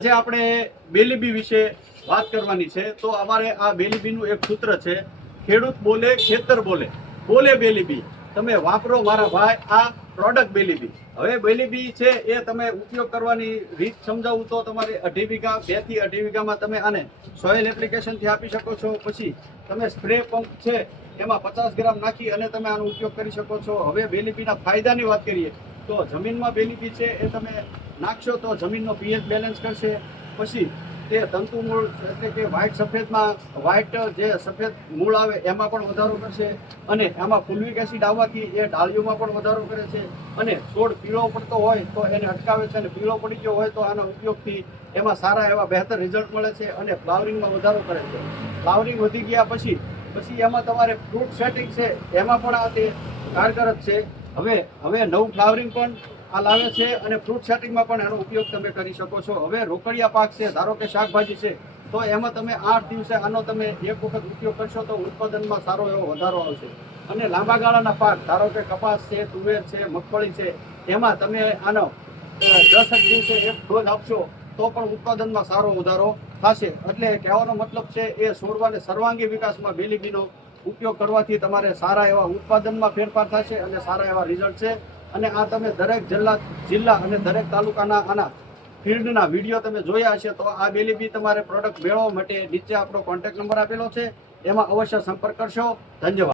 આજે આપણે બેલીબી વિશે વાત કરવાની છે। તો અમારે આ બેલીબીનું એક સૂત્ર છે, ખેડૂત બોલે ખેતર બોલે, બોલે બેલીબી। તમે વાપરો મારા ભાઈ આ પ્રોડક્ટ બેલીબી। હવે બેલીબી છે એ તમે ઉપયોગ કરવાની રીત સમજાવું તો તમારે 2.5 વીઘા 2 થી 2.5 વીઘામાં તમે આને સોઇલ એપ્લિકેશનથી આપી શકો છો। પછી તમે સ્પ્રે પંપ છે એમાં 50 ગ્રામ નાખી અને તમે આનો ઉપયોગ કરી શકો છો। હવે બેલીબીના ફાયદાની વાત કરીએ તો જમીનમાં બેલીબી છે એ તમે નાખશો તો જમીનનો પીએચ બેલેન્સ કરશે। પછી તે તંતુમૂળ એટલે કે વ્હાઇટ સફેદમાં વ્હાઇટ જે સફેદ મૂળ આવે એમાં પણ વધારો કરશે અને આમાં ફુલ્વિક એસિડ આવવાથી એ ડાળીઓમાં પણ વધારો કરે છે અને છોડ પીળો પડતો હોય તો એને અટકાવે છે અને પીળો પડી ગયો હોય તો આના ઉપયોગથી એમાં સારા એવા બહેતર રિઝલ્ટ મળે છે અને ફ્લાવરિંગમાં વધારો કરે છે। ફ્લાવરિંગ વધી ગયા પછી એમાં તમારે ફ્રૂટ સેટિંગ છે એમાં પણ આ તે કારગર છે। હવે નવું ફ્લાવરિંગ પણ આ લાવે છે અને ફ્રૂટ સેટિંગમાં પણ એનો ઉપયોગ તમે કરી શકો છો। હવે રોકડિયા પાક છે, ધારો કે શાકભાજી છે, તો એમાં તમે 8 દિવસે આનો તમે એક વખત ઉપયોગ કરશો તો ઉત્પાદનમાં સારો એવો વધારો આવશે। અને લાંબા ગાળાના પાક, ધારો કે કપાસ છે, તુવેર છે, મગફળી છે, એમાં તમે આનો 10 દિવસે એક ડોઝ આપશો તો પણ ઉત્પાદનમાં સારો વધારો થશે। એટલે કહેવાનો મતલબ છે એ છોડવાને સર્વાંગી વિકાસમાં બેલીબીનો ઉપયોગ કરવાથી તમારે સારા એવા ઉત્પાદનમાં ફેરફાર થશે અને સારા એવા રિઝલ્ટ છે। અને આ તમે દરેક જિલ્લા અને દરેક તાલુકાના આના ફિલ્ડના વિડીયો તમે જોયા હશે। તો આ બેલીબી તમારે પ્રોડક્ટ મેળવવા માટે નીચે આપણો કોન્ટેક્ટ નંબર આપેલો છે, એમાં અવશ્ય સંપર્ક કરશો। ધન્યવાદ।